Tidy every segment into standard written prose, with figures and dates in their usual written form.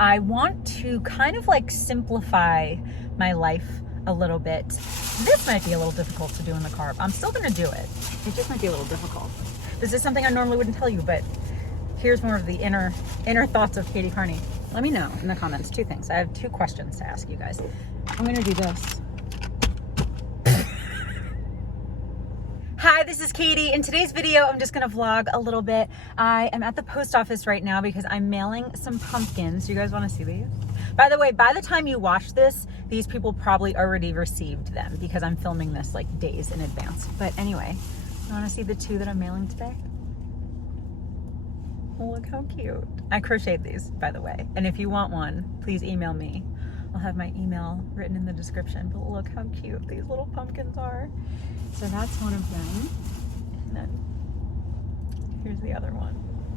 I want to kind of like simplify my life a little bit. This might be a little difficult to do in the car. I'm still gonna do it. It just might be a little difficult. This is something I normally wouldn't tell you, but here's more of the inner thoughts of Katie Carney. Let me know in the comments, 2 things. I have 2 questions to ask you guys. I'm gonna do this. Hi, this is Katie. In today's video, I'm just gonna vlog a little bit. I am at the post office right now because I'm mailing some pumpkins. You guys wanna see these? By the way, by the time you watch this, these people probably already received them because I'm filming this like days in advance. But anyway, you wanna see the 2 that I'm mailing today? Oh, look how cute. I crocheted these, by the way. And if you want one, please email me. I'll have my email written in the description, but look how cute these little pumpkins are. So that's one of them. And then here's the other one.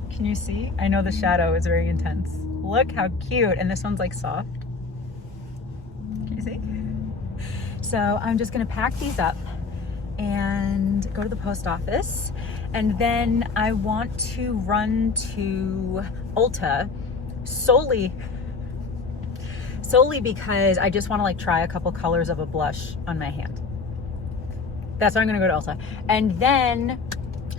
Can you see? I know the shadow is very intense. Look how cute. And this one's like soft. Can you see? So I'm just gonna pack these up and go to the post office. And then I want to run to Ulta solely because I just want to like try a couple colors of a blush on my hand. That's why I'm gonna go to Ulta. And then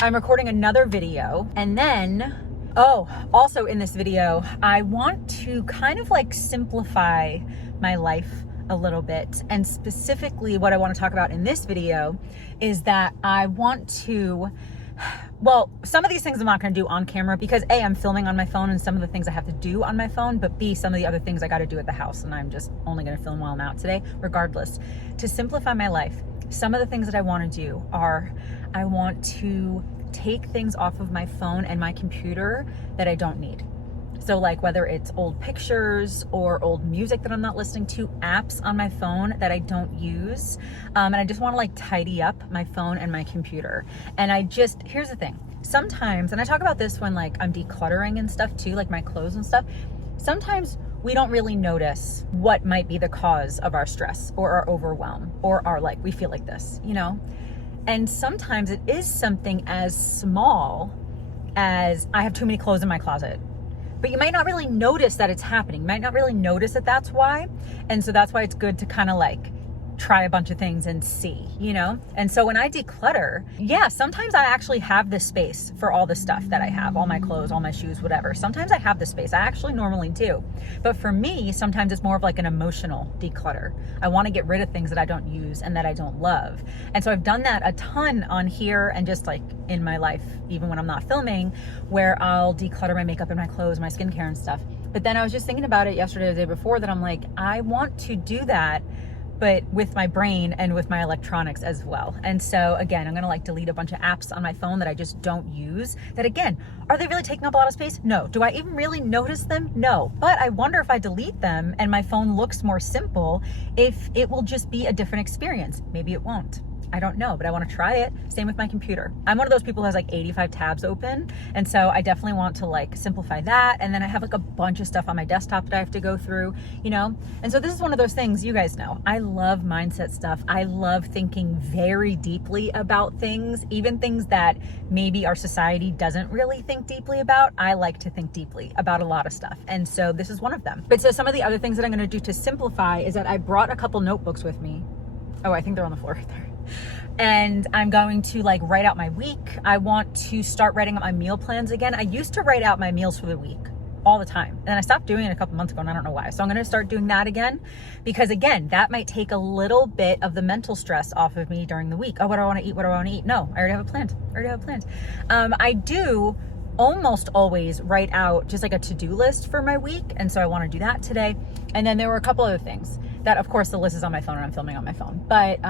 I'm recording another video. And then, oh, also in this video, I want to kind of like simplify my life a little bit. And specifically what I want to talk about in this video is that I want to, well, some of these things I'm not going to do on camera because A, I'm filming on my phone and some of the things I have to do on my phone, but B, some of the other things I got to do at the house and I'm just only going to film while I'm out today. Regardless, to simplify my life, some of the things that I want to do are I want to take things off of my phone and my computer that I don't need. So like whether it's old pictures or old music that I'm not listening to, apps on my phone that I don't use. And I just want to like tidy up my phone and my computer. And here's the thing. Sometimes, and I talk about this when like I'm decluttering and stuff too, like my clothes and stuff. Sometimes we don't really notice what might be the cause of our stress or our overwhelm or our like, we feel like this, you know? And sometimes it is something as small as I have too many clothes in my closet. But you might not really notice that it's happening. You might not really notice that that's why. And so that's why it's good to kind of like try a bunch of things and see, you know? And so when I declutter, yeah, sometimes I actually have this space for all the stuff that I have, all my clothes, all my shoes, whatever. Sometimes I have the space. I actually normally do. But for me, sometimes it's more of like an emotional declutter. I want to get rid of things that I don't use and that I don't love. And so I've done that a ton on here and just like in my life, even when I'm not filming, where I'll declutter my makeup and my clothes, my skincare and stuff. But then I was just thinking about it yesterday, the day before, that I'm like, I want to do that, but with my brain and with my electronics as well. And so again, I'm gonna like delete a bunch of apps on my phone that I just don't use. That again, are they really taking up a lot of space? No. Do I even really notice them? No. But I wonder if I delete them and my phone looks more simple, if it will just be a different experience. Maybe it won't. I don't know, but I want to try it. Same with my computer. I'm one of those people who has like 85 tabs open. And so I definitely want to like simplify that. And then I have like a bunch of stuff on my desktop that I have to go through, you know? And so this is one of those things, you guys know, I love mindset stuff. I love thinking very deeply about things, even things that maybe our society doesn't really think deeply about. I like to think deeply about a lot of stuff. And so this is one of them. But so some of the other things that I'm going to do to simplify is that I brought a couple notebooks with me. Oh, I think they're on the floor right there. And I'm going to like write out my week. I want to start writing out my meal plans again. I used to write out my meals for the week all the time. And I stopped doing it a couple months ago and I don't know why. So I'm going to start doing that again because again, that might take a little bit of the mental stress off of me during the week. Oh, what do I want to eat? What do I want to eat? No, I already have a plan. I do almost always write out just like a to-do list for my week. And so I want to do that today. And then there were a couple other things that of course the list is on my phone and I'm filming on my phone, but,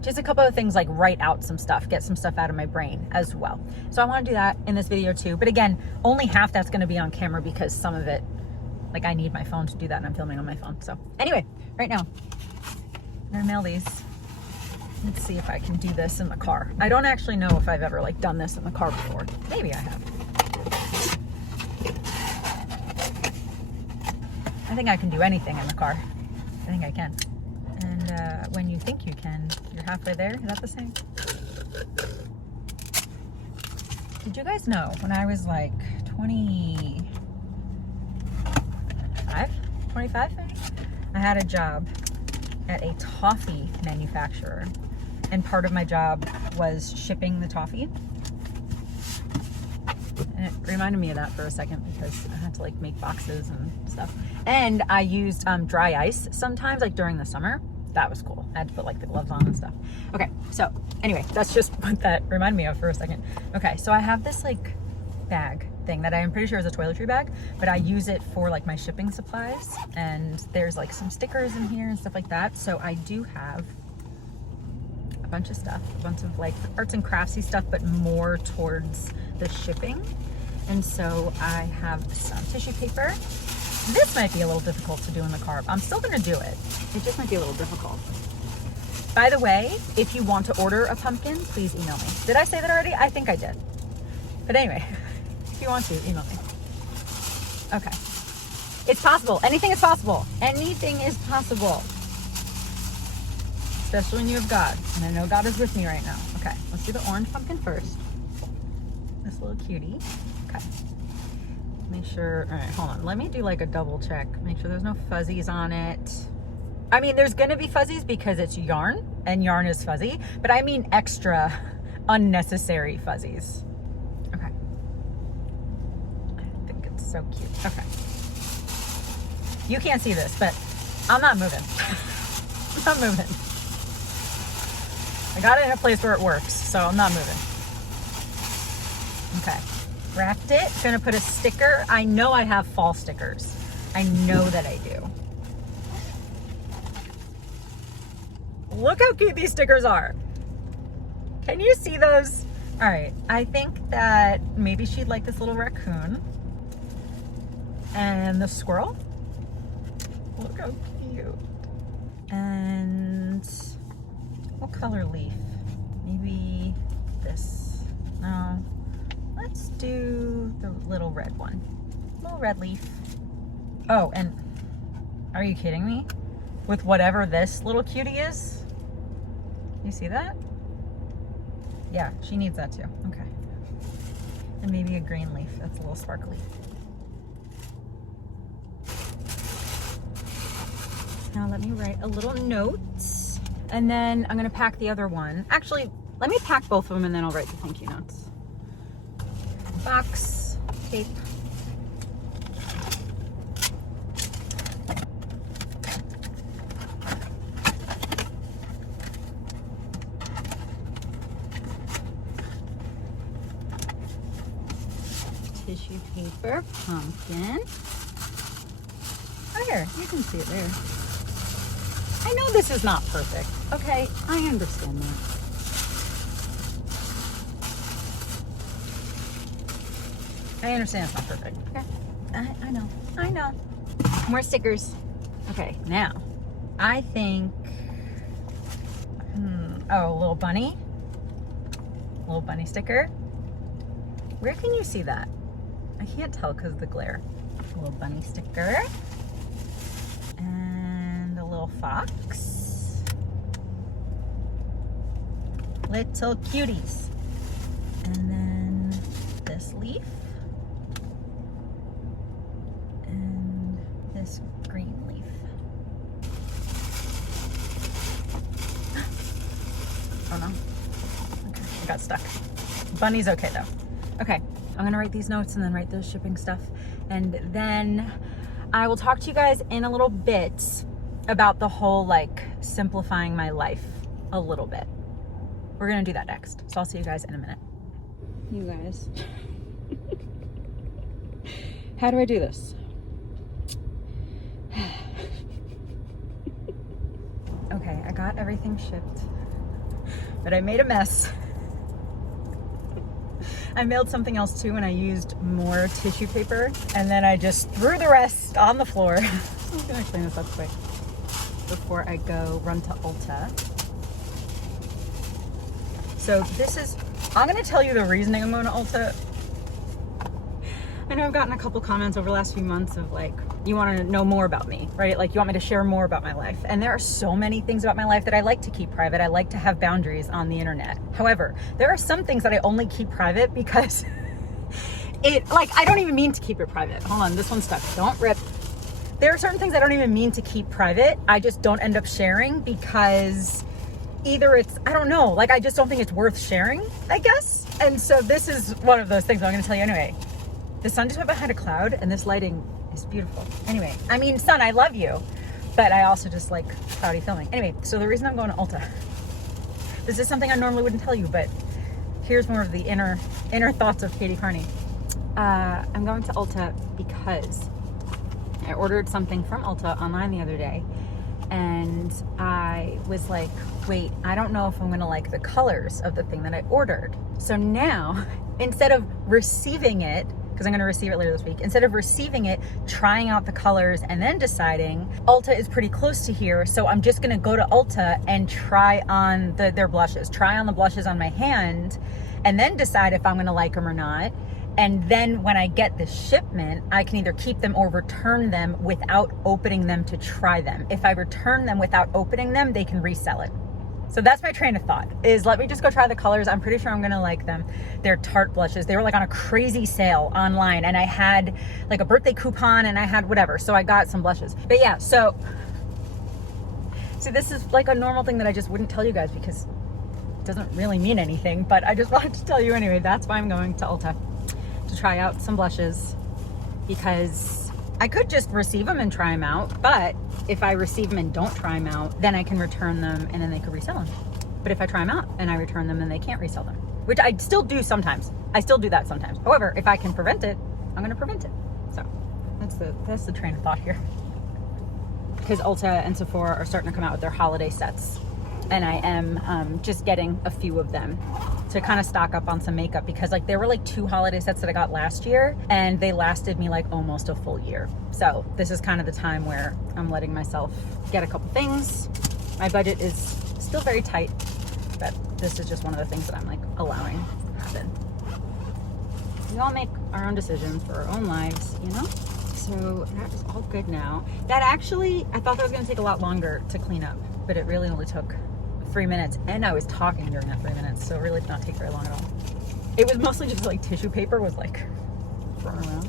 just a couple of things like write out some stuff, get some stuff out of my brain as well. So I want to do that in this video too. But again, only half that's going to be on camera because some of it, like I need my phone to do that and I'm filming on my phone. So anyway, right now, I'm going to mail these. Let's see if I can do this in the car. I don't actually know if I've ever like done this in the car before. Maybe I have. I think I can do anything in the car. I think I can. And when you think you can, you're halfway there. Is that the same? Did you guys know when I was like 20, 25 maybe. I had a job at a toffee manufacturer, and part of my job was shipping the toffee. And it reminded me of that for a second because I had to like make boxes and stuff. And I used dry ice sometimes, like during the summer. That was cool. I had to put like the gloves on and stuff. Okay, so anyway, that's just what that reminded me of for a second. Okay, so I have this like bag thing that I'm pretty sure is a toiletry bag, but I use it for like my shipping supplies, and there's like some stickers in here and stuff like that. So I do have a bunch of stuff, a bunch of like arts and craftsy stuff, but more towards the shipping. And so I have some tissue paper. This might be a little difficult to do in the car. I'm still gonna do it. It just might be a little difficult. By the way, if you want to order a pumpkin, please email me. Did I say that already? I think I did. But anyway, if you want to, email me. Okay. It's possible. Anything is possible. Anything is possible. Especially when you have God. And I know God is with me right now. Okay, let's do the orange pumpkin first. This little cutie. Okay. Make sure, all right, hold on. Let me do like a double check. Make sure there's no fuzzies on it. I mean, there's gonna be fuzzies because it's yarn, and yarn is fuzzy, but I mean extra unnecessary fuzzies. Okay. I think it's so cute. Okay. You can't see this, but I'm not moving. I'm not moving. I got it in a place where it works, so I'm not moving. Okay. Wrapped it. Gonna put a sticker. I know I have fall stickers. I know that I do. Look how cute these stickers are. Can you see those? All right. I think that maybe she'd like this little raccoon. And the squirrel. Look how cute. And what color leaf? Maybe this. No. Let's do the little red one. Little red leaf. Oh, and are you kidding me? With whatever this little cutie is? You see that? Yeah, she needs that too. Okay. And maybe a green leaf. That's a little sparkly. Now let me write a little note. And then I'm gonna pack the other one. Actually, let me pack both of them and then I'll write the thank you notes. Box, tape. Tissue paper, pumpkin. Oh, here, you can see it there. I know this is not perfect. Okay, I understand that. I understand it's not perfect. Okay. I know. More stickers. Okay, now, I think, oh, a little bunny. Little bunny sticker. Where can you see that? I can't tell because of the glare. A little bunny sticker. And a little fox. Little cuties. And then this leaf. This green leaf. Oh no. Okay, I got stuck. Bunny's okay though. Okay, I'm gonna write these notes and then write the shipping stuff. And then I will talk to you guys in a little bit about the whole like simplifying my life a little bit. We're gonna do that next. So I'll see you guys in a minute. You guys. How do I do this? Okay, I got everything shipped, but I made a mess. I mailed something else too, and I used more tissue paper, and then I just threw the rest on the floor. I'm gonna clean this up quick before I go run to Ulta. So this is, I'm gonna tell you the reasoning I'm going to Ulta. I know I've gotten a couple comments over the last few months of like, you want to know more about me, right? Like you want me to share more about my life. And there are so many things about my life that I like to keep private. I like to have boundaries on the internet. However, there are some things that I only keep private because I don't even mean to keep it private. Hold on, this one's stuck. Don't rip. there are certain things I don't even mean to keep private. I just don't end up sharing because either it's, I don't know, like I just don't think it's worth sharing, I guess. And so this is one of those things I'm going to tell you anyway. The sun just went behind a cloud and this lighting is beautiful. Anyway, I mean, sun, I love you, but I also just like cloudy filming. Anyway, so the reason I'm going to Ulta, this is something I normally wouldn't tell you, but here's more of the inner thoughts of Katie Carney. I'm going to Ulta because I ordered something from Ulta online the other day, and I was like, wait, I don't know if I'm gonna like the colors of the thing that I ordered. So now, instead of receiving it, because I'm gonna receive it later this week, instead of receiving it, trying out the colors, and then deciding, Ulta is pretty close to here, so I'm just gonna go to Ulta and try on their blushes, try on the blushes on my hand, and then decide if I'm gonna like them or not. And then when I get the shipment, I can either keep them or return them without opening them to try them. If I return them without opening them, they can resell it. So that's my train of thought, is let me just go try the colors. I'm pretty sure I'm gonna like them. They're Tarte blushes. They were like on a crazy sale online, and I had like a birthday coupon and I had whatever. So I got some blushes. But yeah, so this is like a normal thing that I just wouldn't tell you guys because it doesn't really mean anything, but I just wanted to tell you anyway. That's why I'm going to Ulta, to try out some blushes, because I could just receive them and try them out, but if I receive them and don't try them out, then I can return them and then they could resell them. But if I try them out and I return them, then they can't resell them, which I still do sometimes. I still do that sometimes. However, if I can prevent it, I'm gonna prevent it. So that's the train of thought here. Because Ulta and Sephora are starting to come out with their holiday sets, and I am just getting a few of them to kind of stock up on some makeup, because like there were like 2 holiday sets that I got last year and they lasted me like almost a full year. So this is kind of the time where I'm letting myself get a couple things. My budget is still very tight, but this is just one of the things that I'm like allowing happen. We all make our own decisions for our own lives, you know? So that is all good now. That actually, I thought that was gonna take a lot longer to clean up, but it really only took 3 minutes, and I was talking during that 3 minutes, so it really did not take very long at all. It was mostly just like tissue paper was like thrown around.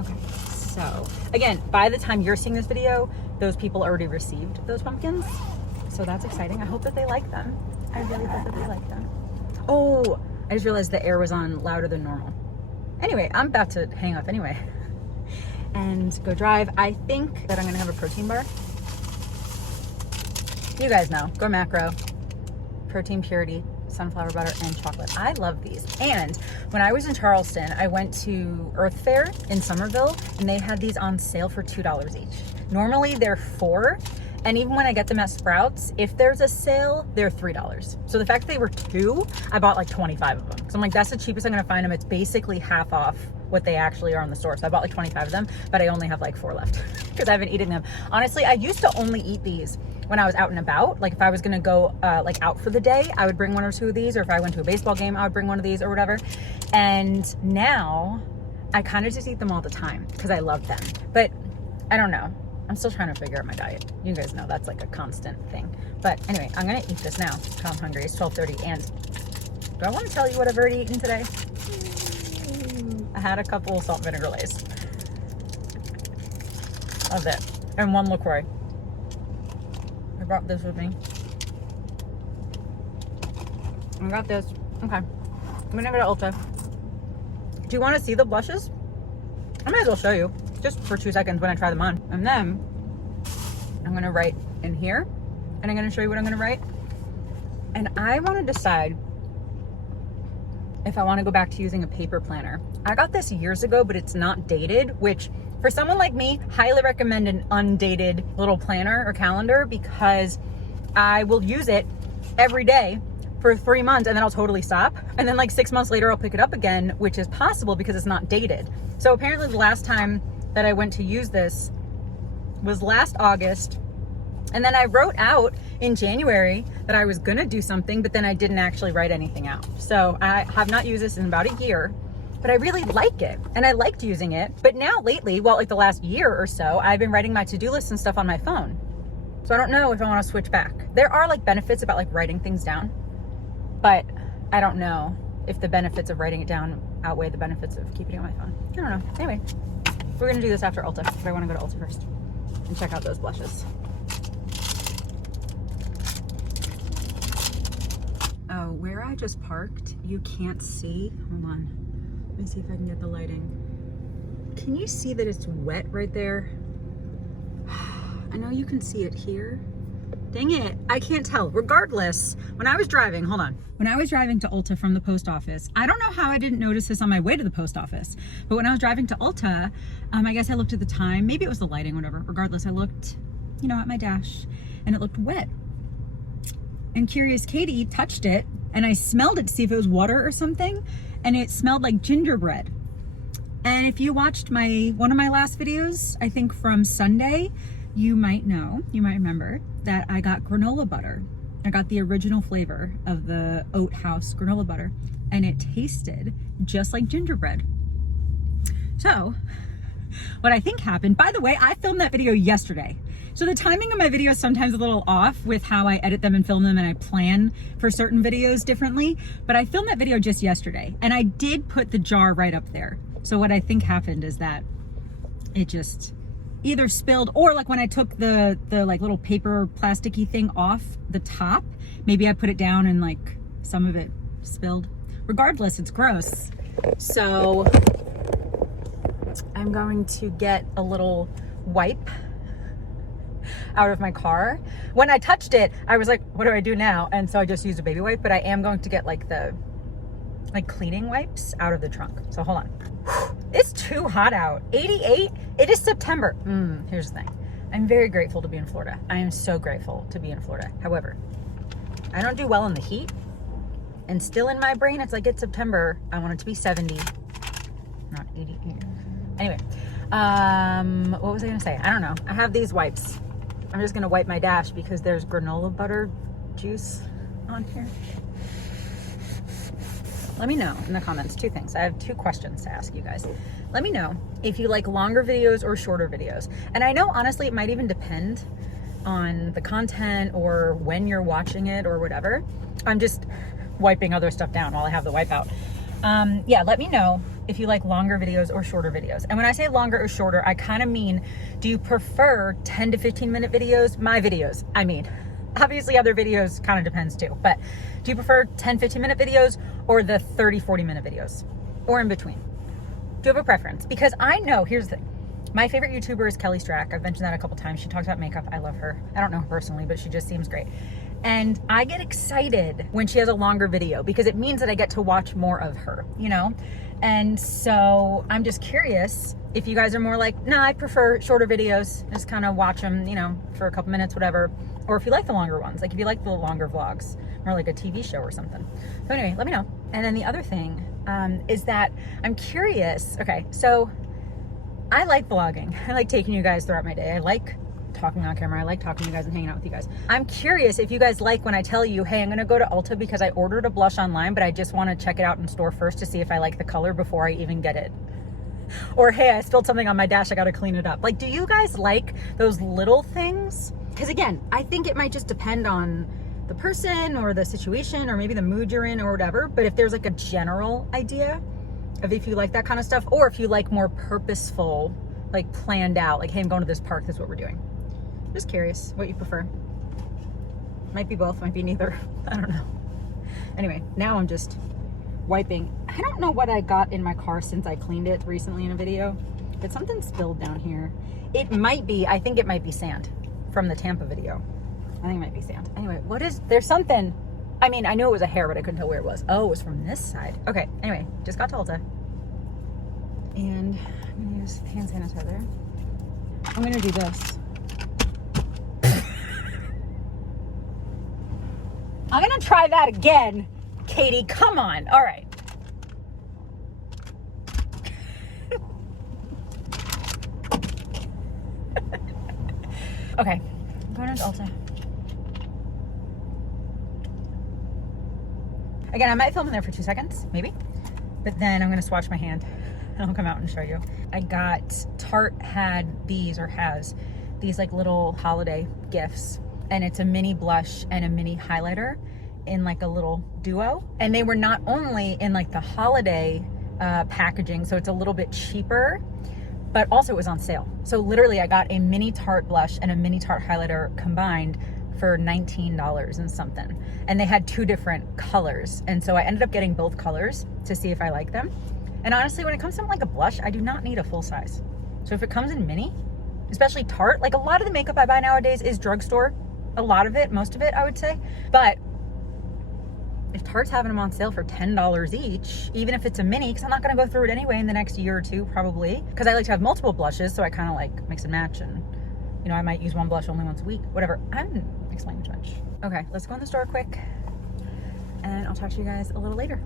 Okay, so again, by the time you're seeing this video, those people already received those pumpkins, so that's exciting. I hope that they like them. I really hope that they like them. Oh, I just realized the air was on louder than normal. Anyway, I'm about to hang up anyway and go drive. I think that I'm gonna have a protein bar. You guys know, Go Macro, protein purity, sunflower butter, and chocolate. I love these. And when I was in Charleston, I went to Earth Fair in Somerville, and they had these on sale for $2 each. Normally they're $4, and even when I get them at Sprouts, if there's a sale, they're $3. So the fact that they were $2, I bought like 25 of them. So I'm like, that's the cheapest I'm gonna find them. It's basically half off what they actually are in the store. So I bought like 25 of them, but I only have like 4 left because I've been eating them. Honestly, I used to only eat these when I was out and about. Like if I was gonna go like out for the day, I would bring 1 or 2 of these, or if I went to a baseball game, I would bring 1 of these or whatever. And now I kind of just eat them all the time because I love them. But I don't know. I'm still trying to figure out my diet. You guys know that's like a constant thing. But anyway, I'm gonna eat this now because I'm hungry. It's 12:30, and do I want to tell you what I've already eaten today? I had a couple salt and vinegar lays. Of it. And 1 LaCroix. I brought this with me. I got this. Okay. I'm gonna go to Ulta. Do you want to see the blushes? I might as well show you. Just for 2 seconds when I try them on. And then I'm gonna write in here, and I'm gonna show you what I'm gonna write. And I want to decide if I want to go back to using a paper planner. I got this years ago, but it's not dated, which for someone like me, highly recommend an undated little planner or calendar, because I will use it every day for 3 months and then I'll totally stop. And then like 6 months later, I'll pick it up again, which is possible because it's not dated. So apparently the last time that I went to use this was last August. And then I wrote out in January that I was gonna do something, but then I didn't actually write anything out. So I have not used this in about a year, but I really like it. And I liked using it. But now lately, well, like the last year or so, I've been writing my to-do lists and stuff on my phone. So I don't know if I wanna switch back. There are like benefits about like writing things down, but I don't know if the benefits of writing it down outweigh the benefits of keeping it on my phone. I don't know. Anyway, We're gonna do this after Ulta, but I wanna go to Ulta first and check out those blushes. Oh, where I just parked, you can't see. Hold on. Let me see if I can get the lighting. Can you see that it's wet right there? I know you can see it here. Dang it, I can't tell. Regardless, when I was driving, hold on. When I was driving to Ulta from the post office, I don't know how I didn't notice this on my way to the post office, but when I was driving to Ulta, I guess I looked at the time, maybe it was the lighting, whatever. Regardless, I looked, you know, at my dash and it looked wet. And Curious Katie touched it and I smelled it to see if it was water or something, and it smelled like gingerbread. And if you watched one of my last videos, I think from Sunday, you might remember that I got granola butter. I got the original flavor of the Oat House granola butter, and it tasted just like gingerbread. So what I think happened, by the way, I filmed that video yesterday. So the timing of my videos is sometimes a little off with how I edit them and film them, and I plan for certain videos differently, but I filmed that video just yesterday and I did put the jar right up there. So what I think happened is that it just either spilled, or like when I took the like little paper plasticky thing off the top, maybe I put it down and like some of it spilled. Regardless, it's gross. So I'm going to get a little wipe out of my car. When I touched it, I was like, what do I do now? And so I just used a baby wipe, but I am going to get like the cleaning wipes out of the trunk. So hold on. It's too hot out. 88. It is September. Here's the thing. I'm very grateful to be in Florida. I am so grateful to be in Florida. However, I don't do well in the heat. And still in my brain, it's like it's September. I want it to be 70, not 88. Anyway, what was I gonna say? I don't know. I have these wipes. I'm just gonna wipe my dash because there's granola butter juice on here. Let me know in the comments, 2 things. I have 2 questions to ask you guys. Let me know if you like longer videos or shorter videos. And I know, honestly, it might even depend on the content or when you're watching it or whatever. I'm just wiping other stuff down while I have the wipe out. Yeah, let me know if you like longer videos or shorter videos. And when I say longer or shorter, I kind of mean, do you prefer 10 to 15 minute videos? My videos, I mean. Obviously other videos kind of depends too, but do you prefer 10, 15 minute videos or the 30, 40 minute videos, or in between? Do you have a preference? Because I know, here's the thing. My favorite YouTuber is Kelly Strack. I've mentioned that a couple times. She talks about makeup. I love her. I don't know her personally, but she just seems great. And I get excited when she has a longer video because it means that I get to watch more of her, you know? And so I'm just curious if you guys are more like, nah, I prefer shorter videos, just kind of watch them, you know, for a couple minutes, whatever. Or if you like the longer ones, like if you like the longer vlogs, or like a TV show or something. So anyway, let me know. And then the other thing is that I'm curious. Okay, so I like vlogging. I like taking you guys throughout my day. I like talking on camera. I like talking to you guys and hanging out with you guys. I'm curious if you guys like when I tell you, hey, I'm gonna go to Ulta because I ordered a blush online, but I just wanna check it out in store first to see if I like the color before I even get it. Or hey, I spilled something on my dash, I gotta clean it up. Like, do you guys like those little things? Because again, I think it might just depend on the person or the situation or maybe the mood you're in or whatever. But if there's like a general idea of if you like that kind of stuff, or if you like more purposeful, like planned out, like, hey, I'm going to this park, this is what we're doing. Just curious what you prefer. Might be both, might be neither. I don't know. Anyway, now I'm just wiping. I don't know what I got in my car since I cleaned it recently in a video, but something spilled down here. It might be, I think it might be sand from the Tampa video. I think it might be sand. Anyway, there's something. I mean, I knew it was a hair, but I couldn't tell where it was. Oh, it was from this side. Okay, anyway, just got to Ulta. And I'm gonna use hand sanitizer. I'm gonna do this. I'm gonna try that again. Katie, come on. All right. Okay, I'm going to Ulta. Again, I might film in there for 2 seconds, maybe. But then I'm gonna swatch my hand and I'll come out and show you. I got, Tarte had these, or has, these like little holiday gifts. And it's a mini blush and a mini highlighter in like a little duo. And they were not only in like the holiday packaging, so it's a little bit cheaper, but also it was on sale. So literally I got a mini Tarte blush and a mini Tarte highlighter combined for $19 and something. And they had 2 different colors. And so I ended up getting both colors to see if I like them. And honestly, when it comes to like a blush, I do not need a full size. So if it comes in mini, especially Tarte, like a lot of the makeup I buy nowadays is drugstore. A lot of it, most of it, I would say. But if Tarte's having them on sale for $10 each, even if it's a mini, because I'm not going to go through it anyway in the next year or 2 probably, because I like to have multiple blushes, so I kind of like mix and match, and you know, I might use one blush only once a week, whatever. I'm explaining too much. Okay, let's go in the store quick, and I'll talk to you guys a little later.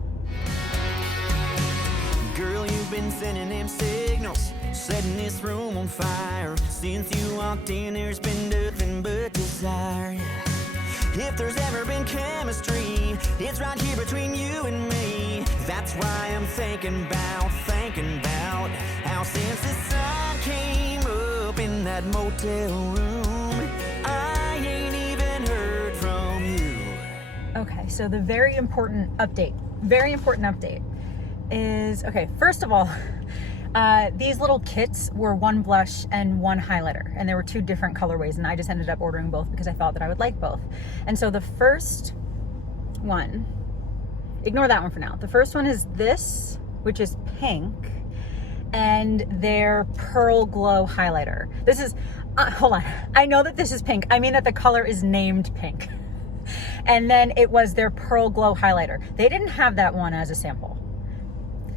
Girl, you've been sending them signals, setting this room on fire. Since you walked in, there's been nothing but desire. If there's ever been chemistry, it's right here between you and me. That's why I'm thinking about how since the sun came up in that motel room, I ain't even heard from you. Okay, so the very important update is, okay, first of all, these little kits were 1 blush and 1 highlighter, and there were 2 different colorways, and I just ended up ordering both because I thought that I would like both. And so the first one, ignore that one for now. The first one is this, which is pink, and their Pearl Glow highlighter. This is, hold on, I know that this is pink. I mean that the color is named pink. And then it was their Pearl Glow highlighter. They didn't have that one as a sample.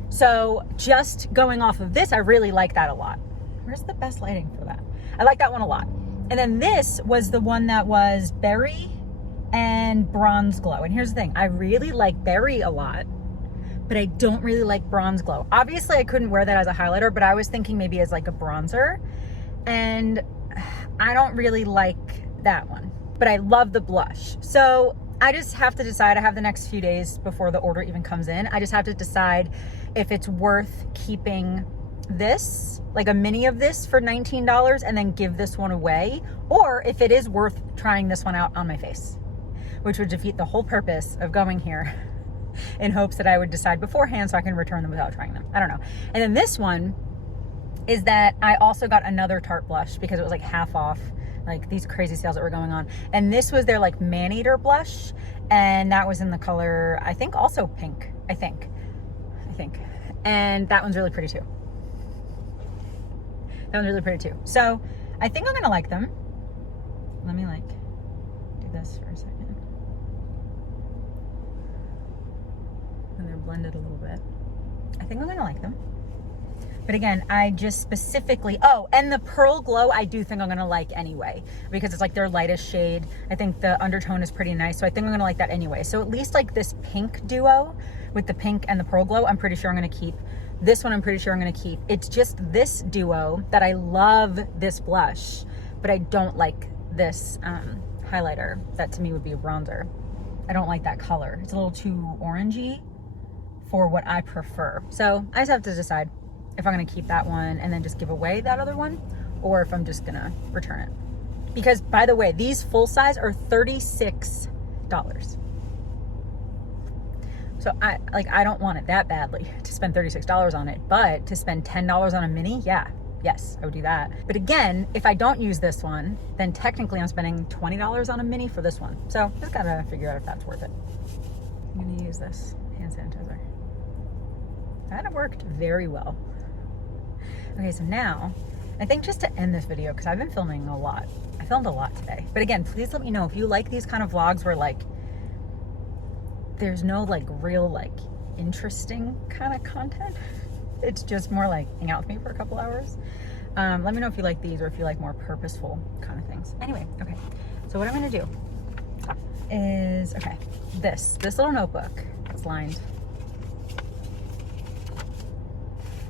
So just going off of this, I really like that a lot. Where's the best lighting for that? I like that one a lot. And then this was the one that was berry and bronze glow. And here's the thing, I really like berry a lot, but I don't really like bronze glow. Obviously I couldn't wear that as a highlighter, but I was thinking maybe as like a bronzer. And I don't really like that one, but I love the blush. So I just have to decide. I have the next few days before the order even comes in. I just have to decide if it's worth keeping this, like a mini of this for $19 and then give this one away, or if it is worth trying this one out on my face, which would defeat the whole purpose of going here in hopes that I would decide beforehand so I can return them without trying them. I don't know. And then this one is that I also got another Tarte blush because it was like half off, like these crazy sales that were going on. And this was their like man-eater blush, and that was in the color, I think also pink, I think. And that one's really pretty too. So I think I'm gonna like them. Let me like do this for a second. And they're blended a little bit. I think I'm gonna like them. But again, I just specifically, oh, and the Pearl Glow I do think I'm gonna like anyway, because it's like their lightest shade. I think the undertone is pretty nice, so I think I'm gonna like that anyway. So at least like this pink duo with the pink and the Pearl Glow, I'm pretty sure I'm gonna keep. This one I'm pretty sure I'm gonna keep. It's just this duo that I love this blush, but I don't like this highlighter. That to me would be a bronzer. I don't like that color. It's a little too orangey for what I prefer. So I just have to decide if I'm gonna keep that one and then just give away that other one, or if I'm just gonna return it. Because by the way, these full size are $36. So I don't want it that badly to spend $36 on it, but to spend $10 on a mini, yes, I would do that. But again, if I don't use this one, then technically I'm spending $20 on a mini for this one. So just gotta figure out if that's worth it. I'm gonna use this hand sanitizer. That worked very well. Okay, so now, I think just to end this video, because I've been filming a lot. I filmed a lot today. But again, please let me know if you like these kind of vlogs where like, there's no like real like interesting kind of content. It's just more like hang out with me for a couple hours. Let me know if you like these or if you like more purposeful kind of things. Anyway, okay. So what I'm gonna do is, okay, this little notebook, it's lined.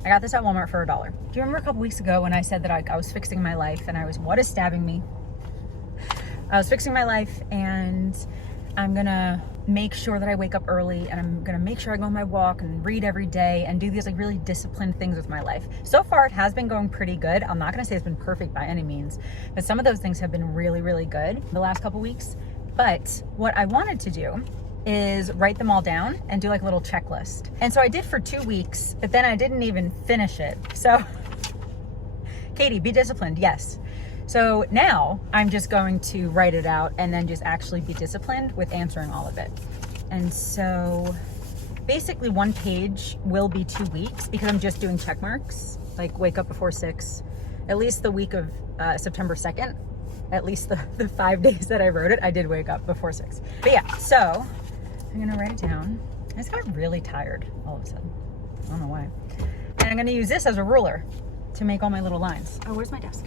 I got this at Walmart for $1. Do you remember a couple weeks ago when I said that I was fixing my life and I was, what is stabbing me? I was fixing my life and I'm gonna make sure that I wake up early and I'm gonna make sure I go on my walk and read every day and do these like really disciplined things with my life. So far it has been going pretty good. I'm not gonna say it's been perfect by any means, but some of those things have been really, really good the last couple weeks. But what I wanted to do is write them all down and do like a little checklist. And so I did for 2 weeks, but then I didn't even finish it. So Katie, be disciplined. Yes. So now I'm just going to write it out and then just actually be disciplined with answering all of it. And so basically one page will be 2 weeks because I'm just doing check marks, like wake up before 6, at least the week of September 2nd, at least the 5 days that I wrote it, I did wake up before 6. But yeah, so I'm gonna write it down. I just got really tired all of a sudden. I don't know why. And I'm gonna use this as a ruler to make all my little lines. Oh, where's my desk?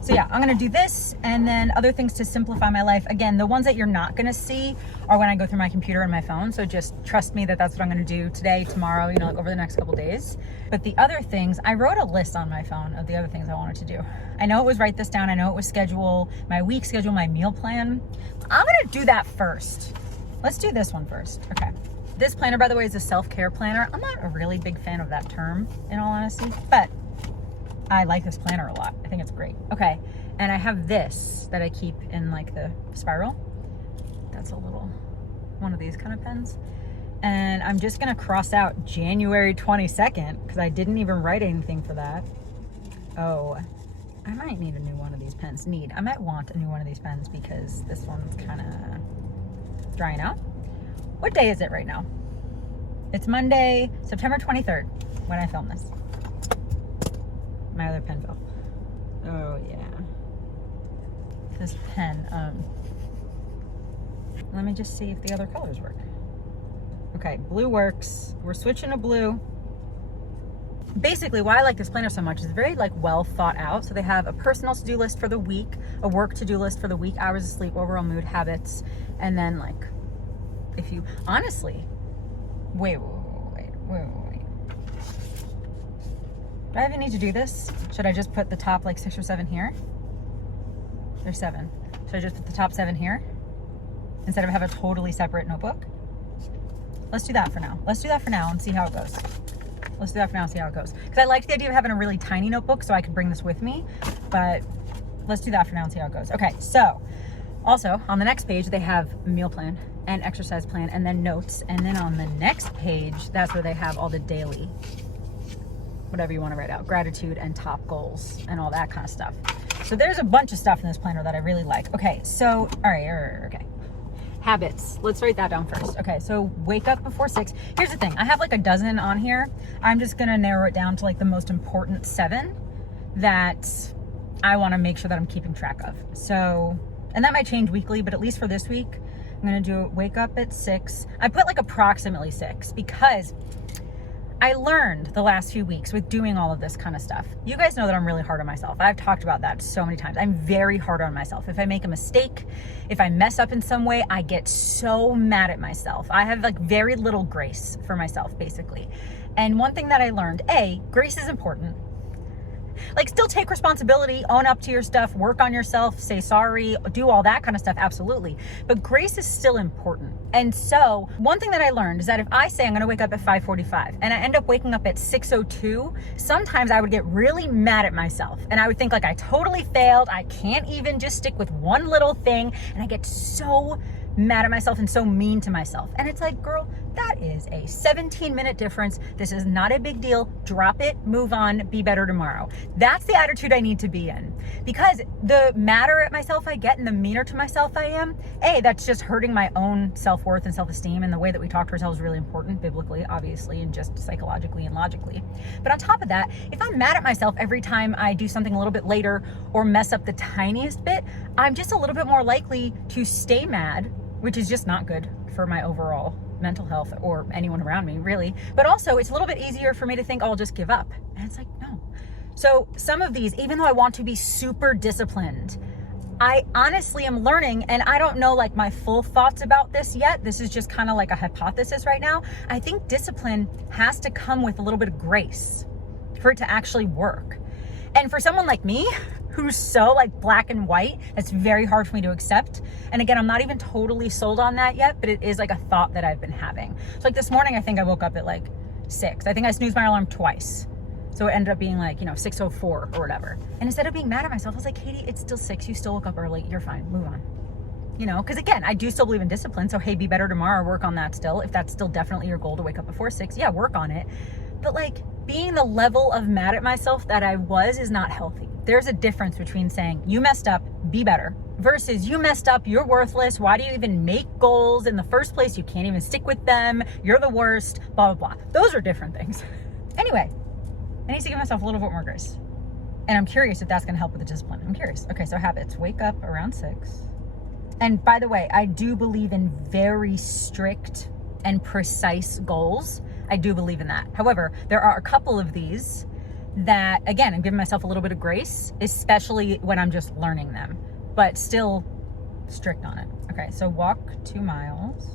So yeah, I'm gonna do this and then other things to simplify my life. Again, the ones that you're not gonna see are when I go through my computer and my phone. So just trust me that that's what I'm gonna do today, tomorrow, you know, like over the next couple days. But the other things, I wrote a list on my phone of the other things I wanted to do. I know it was write this down. I know it was schedule, my week schedule, my meal plan. I'm gonna do that first. Let's do this one first. Okay. This planner, by the way, is a self-care planner. I'm not a really big fan of that term, in all honesty, but I like this planner a lot. I think it's great. Okay, and I have this that I keep in like the spiral. That's a little, one of these kind of pens. And I'm just gonna cross out January 22nd because I didn't even write anything for that. Oh, I might need a new one of these pens. I might want a new one of these pens because this one's kind of drying out. What day is it right now? It's Monday, September 23rd when I film this. My other pen fell. Oh yeah. This pen, let me just see if the other colors work. Okay, blue works. We're switching to blue. Basically, why I like this planner so much is very like well thought out. So they have a personal to-do list for the week, a work to-do list for the week, hours of sleep, overall mood, habits, and then like, if you, honestly, wait. Do I even need to do this? Should I just put the top like 6 or 7 here? There's 7. Should I just put the top 7 here? Instead of have a totally separate notebook? Let's do that for now. Let's do that for now and see how it goes. Let's do that for now and see how it goes. Because I like the idea of having a really tiny notebook so I could bring this with me. But let's do that for now and see how it goes. Okay, so also on the next page, they have a meal plan and exercise plan and then notes. And then on the next page, that's where they have all the daily, whatever you want to write out, gratitude and top goals and all that kind of stuff. So there's a bunch of stuff in this planner that I really like. Okay, so, all right, okay. Habits, let's write that down first. Okay, so wake up before 6. Here's the thing, I have like a dozen on here. I'm just gonna narrow it down to like the most important 7 that I wanna make sure that I'm keeping track of. So, and that might change weekly, but at least for this week, I'm gonna do wake up at 6. I put like approximately 6 because I learned the last few weeks with doing all of this kind of stuff. You guys know that I'm really hard on myself. I've talked about that so many times. I'm very hard on myself. If I make a mistake, if I mess up in some way, I get so mad at myself. I have like very little grace for myself, basically. And one thing that I learned, grace is important. Like, still take responsibility, own up to your stuff, work on yourself, say sorry, do all that kind of stuff, absolutely. But grace is still important. And so one thing that I learned is that if I say I'm gonna wake up at 5:45 and I end up waking up at 6:02, sometimes I would get really mad at myself. And I would think like I totally failed. I can't even just stick with one little thing. And I get so mad at myself and so mean to myself. And it's like, girl, that is a 17-minute difference. This is not a big deal. Drop it, move on, be better tomorrow. That's the attitude I need to be in. Because the madder at myself I get and the meaner to myself I am, that's just hurting my own self-worth and self-esteem, and the way that we talk to ourselves is really important biblically, obviously, and just psychologically and logically. But on top of that, if I'm mad at myself every time I do something a little bit later or mess up the tiniest bit, I'm just a little bit more likely to stay mad, which is just not good for my overall mental health or anyone around me, really. But also, it's a little bit easier for me to think, I'll just give up. And it's like, no. So some of these, even though I want to be super disciplined, I honestly am learning, and I don't know like my full thoughts about this yet. This is just kind of like a hypothesis right now. I think discipline has to come with a little bit of grace for it to actually work. And for someone like me, who's so like black and white, it's very hard for me to accept. And again, I'm not even totally sold on that yet, but it is like a thought that I've been having. So like this morning, I think I woke up at like 6. I think I snoozed my alarm twice. So it ended up being like, 6:04 or whatever. And instead of being mad at myself, I was like, Katie, it's still 6. You still woke up early. You're fine. Move on. Because again, I do still believe in discipline. So hey, be better tomorrow. Work on that still. If that's still definitely your goal to wake up before 6, yeah, work on it. But like, being the level of mad at myself that I was is not healthy. There's a difference between saying, you messed up, be better, versus you messed up, you're worthless, why do you even make goals in the first place? You can't even stick with them, you're the worst, blah, blah, blah. Those are different things. Anyway, I need to give myself a little bit more grace. And I'm curious if that's gonna help with the discipline. I'm curious. Okay, so habits, wake up around 6. And by the way, I do believe in very strict and precise goals. I do believe in that. However, there are a couple of these that, again, I'm giving myself a little bit of grace, especially when I'm just learning them, but still strict on it. Okay, so walk 2 miles.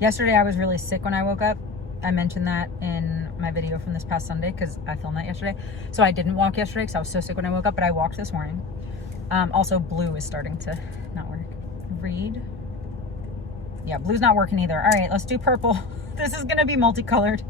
Yesterday I was really sick when I woke up. I mentioned that in my video from this past Sunday because I filmed that yesterday. So I didn't walk yesterday because I was so sick when I woke up, but I walked this morning. Also, blue is starting to not work. Read. Yeah, blue's not working either. All right, let's do purple. This is gonna be multicolored.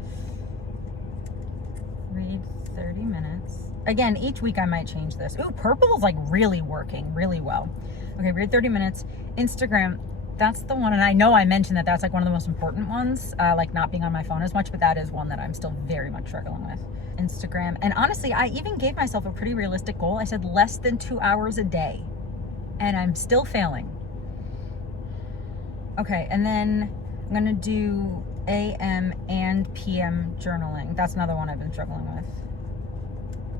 Read 30 minutes. Again, each week I might change this. Ooh, purple is like really working really well. Okay, read 30 minutes. Instagram. That's the one, and I know I mentioned that that's like one of the most important ones, like not being on my phone as much, but that is one that I'm still very much struggling with. Instagram. And honestly, I even gave myself a pretty realistic goal. I said less than 2 hours a day, and I'm still failing. Okay, and then I'm gonna do AM and PM journaling. That's another one I've been struggling with.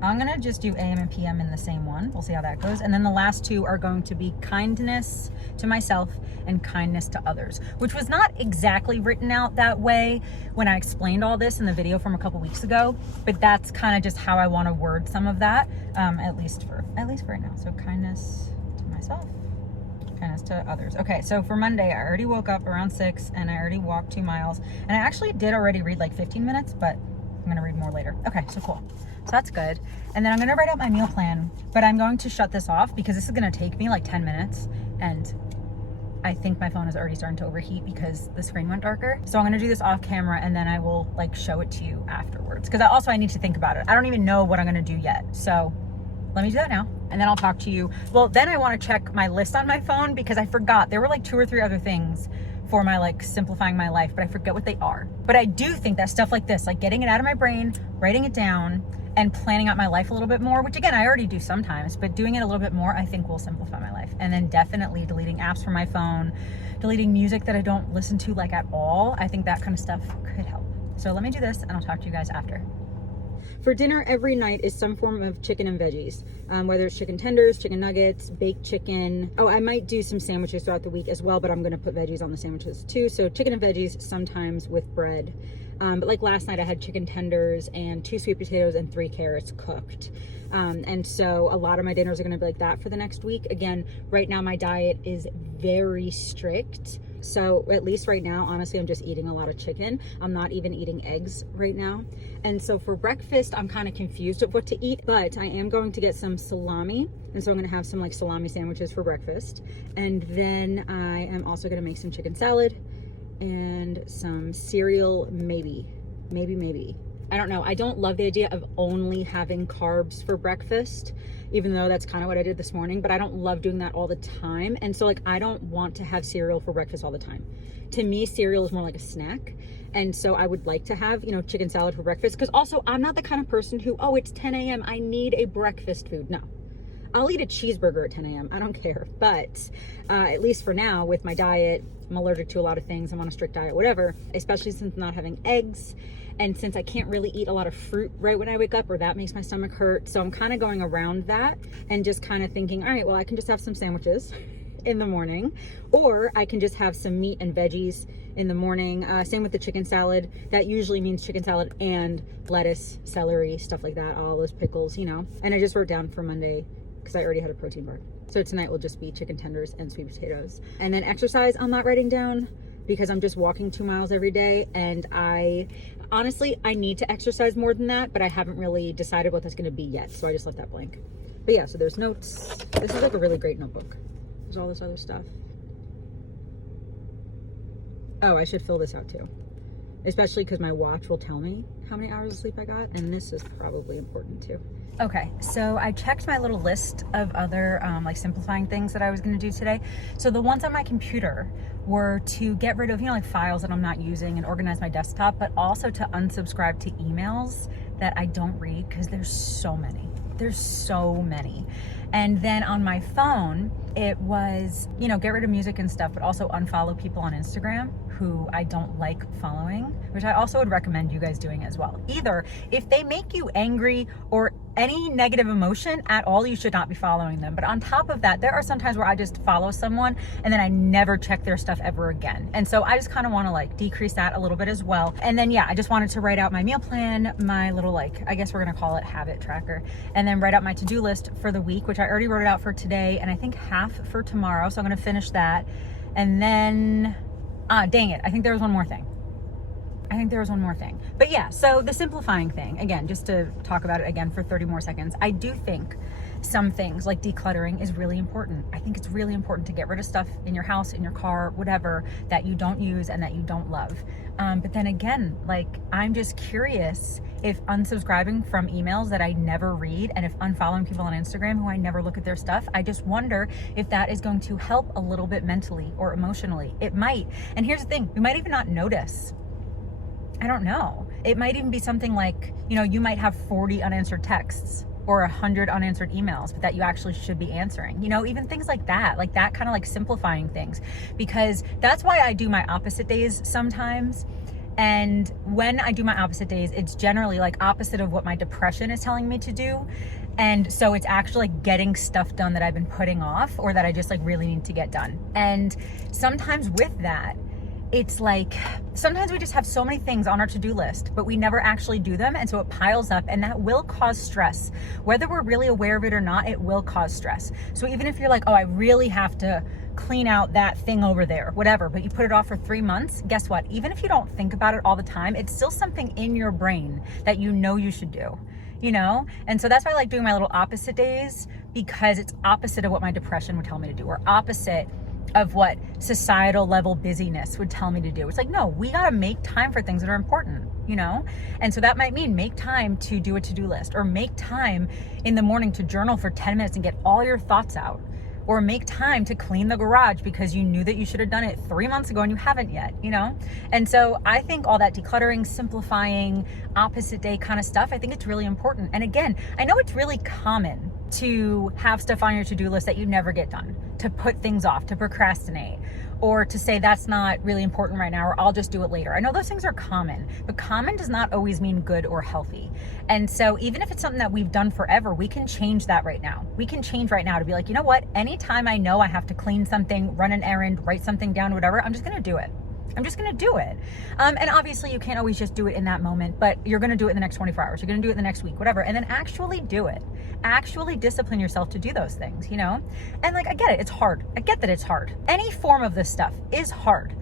I'm gonna just do AM and PM in the same one. We'll see how that goes. And then the last 2 are going to be kindness to myself and kindness to others, which was not exactly written out that way when I explained all this in the video from a couple weeks ago, but that's kind of just how I want to word some of that, at least for right now. So kindness to myself, kindness to others. Okay, so for Monday, I already woke up around 6 and I already walked 2 miles, and I actually did already read like 15 minutes, but I'm gonna read more later. Okay, so cool. So that's good. And then I'm gonna write out my meal plan, but I'm going to shut this off because this is gonna take me like 10 minutes, and I think my phone is already starting to overheat because the screen went darker. So I'm gonna do this off camera and then I will like show it to you afterwards. Because I need to think about it. I don't even know what I'm gonna do yet. So let me do that now. And then I'll talk to you. Well, then I wanna check my list on my phone because I forgot. There were like 2 or 3 other things for my like simplifying my life, but I forget what they are. But I do think that stuff like this, like getting it out of my brain, writing it down, and planning out my life a little bit more, which again, I already do sometimes, but doing it a little bit more, I think will simplify my life. And then definitely deleting apps from my phone, deleting music that I don't listen to like at all. I think that kind of stuff could help. So let me do this and I'll talk to you guys after. For dinner every night is some form of chicken and veggies, whether it's chicken tenders, chicken nuggets, baked chicken. Oh, I might do some sandwiches throughout the week as well, but I'm gonna put veggies on the sandwiches too. So chicken and veggies, sometimes with bread. But like last night I had chicken tenders and 2 sweet potatoes and 3 carrots cooked. And so a lot of my dinners are gonna be like that for the next week. Again, right now my diet is very strict. So at least right now, honestly, I'm just eating a lot of chicken. I'm not even eating eggs right now. And so for breakfast, I'm kind of confused of what to eat, but I am going to get some salami. And so I'm gonna have some like salami sandwiches for breakfast. And then I am also gonna make some chicken salad and some cereal, maybe. I don't know. I don't love the idea of only having carbs for breakfast, even though that's kind of what I did this morning, but I don't love doing that all the time. And so like, I don't want to have cereal for breakfast all the time. To me, cereal is more like a snack. And so I would like to have, you know, chicken salad for breakfast, because also I'm not the kind of person who, oh, it's 10 a.m. I need a breakfast food. No. I'll eat a cheeseburger at 10 a.m. I don't care. But at least for now with my diet, I'm allergic to a lot of things. I'm on a strict diet, whatever, especially since I'm not having eggs. And since I can't really eat a lot of fruit right when I wake up, or that makes my stomach hurt. So I'm kind of going around that and just kind of thinking, all right, well, I can just have some sandwiches in the morning, or I can just have some meat and veggies in the morning. Same with the chicken salad. That usually means chicken salad and lettuce, celery, stuff like that, all those pickles, you know. And I just wrote down for Monday, because I already had a protein bar. So tonight will just be chicken tenders and sweet potatoes. And then exercise, I'm not writing down because I'm just walking 2 miles every day. And honestly, I need to exercise more than that, but I haven't really decided what that's gonna be yet. So I just left that blank. But yeah, so there's notes. This is like a really great notebook. There's all this other stuff. Oh, I should fill this out too. especially because my watch will tell me how many hours of sleep I got, and this is probably important too. Okay, so I checked my little list of other like simplifying things that I was going to do today. So the ones on my computer were to get rid of, you know, like files that I'm not using and organize my desktop, but also to unsubscribe to emails that I don't read, because there's so many. There's so many. And then on my phone, it was, you know, get rid of music and stuff, but also unfollow people on Instagram who I don't like following, which I also would recommend you guys doing as well. Either if they make you angry or any negative emotion at all, you should not be following them. But on top of that, there are some times where I just follow someone and then I never check their stuff ever again. And so I just kind of want to like decrease that a little bit as well. And then, yeah, I just wanted to write out my meal plan, my little, like, I guess we're going to call it habit tracker, and then write out my to-do list for the week, which I already wrote it out for today. And I think half for tomorrow. So I'm going to finish that. And then, dang it, I think there was one more thing. But yeah, so the simplifying thing, again, just to talk about it again for 30 more seconds, I do think some things like decluttering is really important. I think it's really important to get rid of stuff in your house, in your car, whatever, that you don't use and that you don't love. But then again, like, I'm just curious if unsubscribing from emails that I never read and if unfollowing people on Instagram who I never look at their stuff, I just wonder if that is going to help a little bit mentally or emotionally. It might. And here's the thing, we might even not notice. I don't know. It might even be something like, you know, you might have 40 unanswered texts or 100 unanswered emails, but that you actually should be answering, you know, even things like that kind of like simplifying things, because that's why I do my opposite days sometimes. And when I do my opposite days, it's generally like opposite of what my depression is telling me to do. And so it's actually like getting stuff done that I've been putting off or that I just like really need to get done. And sometimes with that, it's like, sometimes we just have so many things on our to-do list, but we never actually do them. And so it piles up, and that will cause stress. Whether we're really aware of it or not, it will cause stress. So even if you're like, oh, I really have to clean out that thing over there, whatever, but you put it off for 3 months, guess what? Even if you don't think about it all the time, it's still something in your brain that you know you should do, you know? And so that's why I like doing my little opposite days, because it's opposite of what my depression would tell me to do, or opposite of what societal level busyness would tell me to do. It's like, no, we got to make time for things that are important, you know? And so that might mean make time to do a to-do list, or make time in the morning to journal for 10 minutes and get all your thoughts out, or make time to clean the garage because you knew that you should have done it 3 months ago and you haven't yet, you know? And so I think all that decluttering, simplifying, opposite day kind of stuff, I think it's really important. And again, I know it's really common to have stuff on your to-do list that you never get done, to put things off, to procrastinate, or to say that's not really important right now, or I'll just do it later. I know those things are common, but common does not always mean good or healthy. And so even if it's something that we've done forever, we can change that right now. We can change right now to be like, you know what? Anytime I know I have to clean something, run an errand, write something down, whatever, I'm just going to do it. I'm just going to do it. And obviously you can't always just do it in that moment, but you're going to do it in the next 24 hours. You're going to do it in the next week, whatever. And then actually do it. Actually discipline yourself to do those things, you know? And like, I get it. It's hard. I get that it's hard. Any form of this stuff is hard,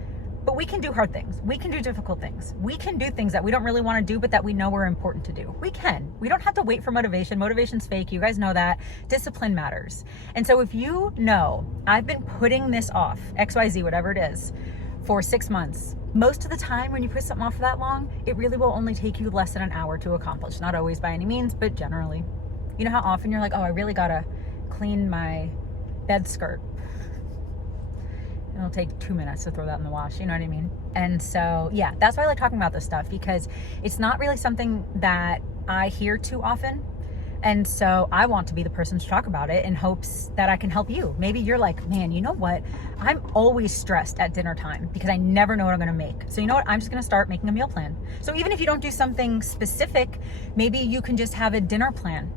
but we can do hard things. We can do difficult things. We can do things that we don't really want to do, but that we know are important to do. We can. We don't have to wait for motivation. Motivation's fake. You guys know that. Discipline matters. And so if you know, I've been putting this off, XYZ, whatever it is, for 6 months. Most of the time when you put something off for that long, it really will only take you less than an hour to accomplish. Not always by any means, but generally. You know how often you're like, oh, I really gotta clean my bed skirt. It'll take 2 minutes to throw that in the wash, you know what I mean? And so, yeah, that's why I like talking about this stuff, because it's not really something that I hear too often. And so I want to be the person to talk about it in hopes that I can help you. Maybe you're like, man, you know what? I'm always stressed at dinner time because I never know what I'm going to make. So you know what? I'm just going to start making a meal plan. So even if you don't do something specific, maybe you can just have a dinner plan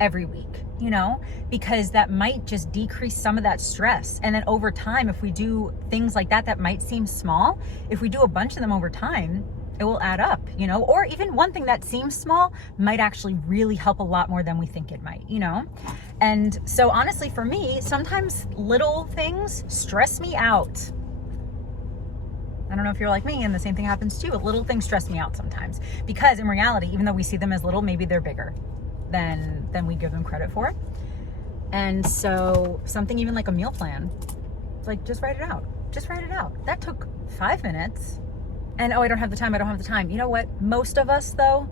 every week, you know, because that might just decrease some of that stress. And then over time, if we do things like that, that might seem small. If we do a bunch of them over time, it will add up, you know, or even one thing that seems small might actually really help a lot more than we think it might, you know? And so honestly, for me, sometimes little things stress me out. I don't know if you're like me and the same thing happens to you. Little things stress me out sometimes because in reality, even though we see them as little, maybe they're bigger than we give them credit for. And so something even like a meal plan, like just write it out. Just write it out. That took 5 minutes. And, oh, I don't have the time. I don't have the time. You know what? Most of us, though,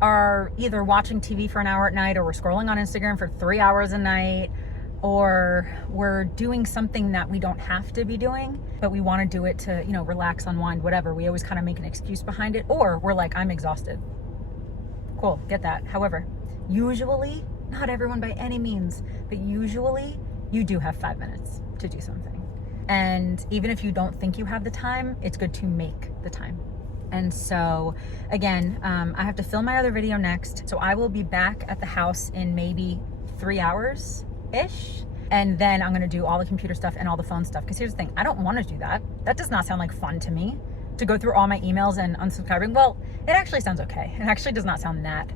are either watching TV for an hour at night, or we're scrolling on Instagram for 3 hours a night, or we're doing something that we don't have to be doing, but we want to do it to, you know, relax, unwind, whatever. We always kind of make an excuse behind it, or we're like, I'm exhausted. Cool, get that. However, usually, not everyone by any means, but usually you do have 5 minutes to do something. And even if you don't think you have the time, it's good to make the time. And so again, I have to film my other video next. So I will be back at the house in maybe 3 hours-ish. And then I'm gonna do all the computer stuff and all the phone stuff. Because here's the thing, I don't wanna do that. That does not sound like fun to me, to go through all my emails and unsubscribing. Well, it actually sounds okay. It actually does not sound that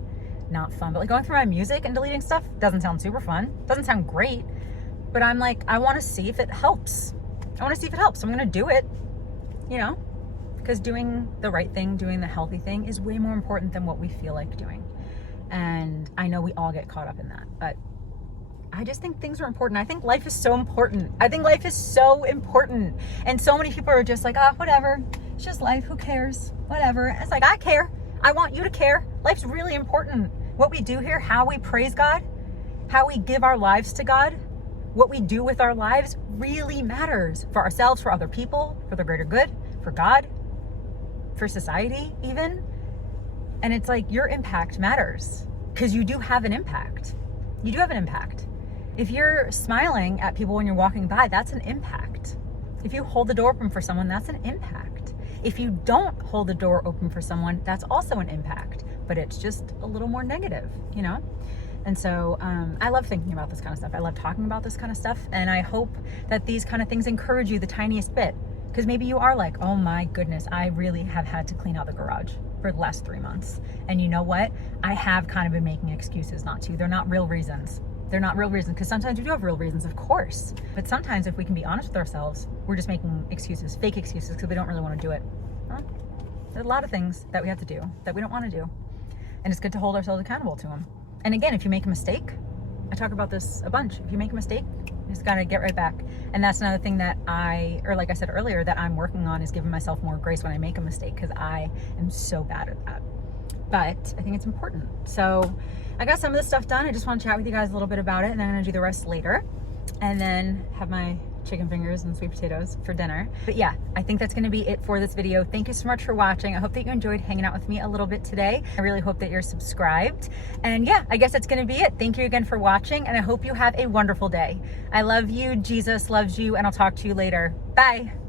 not fun. But like going through my music and deleting stuff doesn't sound super fun. Doesn't sound great. But I'm like, I wanna see if it helps. I wanna see if it helps. I'm gonna do it, you know? Because doing the right thing, doing the healthy thing is way more important than what we feel like doing. And I know we all get caught up in that, but I just think things are important. I think life is so important. I think life is so important. And so many people are just like, ah, whatever. It's just life, who cares? Whatever. It's like, I care. I want you to care. Life's really important. What we do here, how we praise God, how we give our lives to God, what we do with our lives really matters for ourselves, for other people, for the greater good, for God, for society even. And it's like your impact matters, because you do have an impact. You do have an impact. If you're smiling at people when you're walking by, that's an impact. If you hold the door open for someone, that's an impact. If you don't hold the door open for someone, that's also an impact, but it's just a little more negative, you know? And so I love thinking about this kind of stuff. I love talking about this kind of stuff. And I hope that these kind of things encourage you the tiniest bit. Because maybe you are like, oh my goodness, I really have had to clean out the garage for the last 3 months. And you know what? I have kind of been making excuses not to. They're not real reasons. They're not real reasons. Because sometimes we do have real reasons, of course. But sometimes if we can be honest with ourselves, we're just making excuses, fake excuses, because we don't really want to do it. Well, there's a lot of things that we have to do that we don't want to do. And it's good to hold ourselves accountable to them. And again, if you make a mistake, I talk about this a bunch. If you make a mistake, you just gotta get right back. And that's another thing that like I said earlier, that I'm working on, is giving myself more grace when I make a mistake, because I am so bad at that. But I think it's important. So I got some of this stuff done. I just want to chat with you guys a little bit about it, and then I'm gonna do the rest later. And then have my chicken fingers and sweet potatoes for dinner. But yeah, I think that's gonna be it for this video. Thank you so much for watching. I hope that you enjoyed hanging out with me a little bit today. I really hope that you're subscribed. And yeah, I guess that's gonna be it. Thank you again for watching, and I hope you have a wonderful day. I love you, Jesus loves you, and I'll talk to you later. Bye.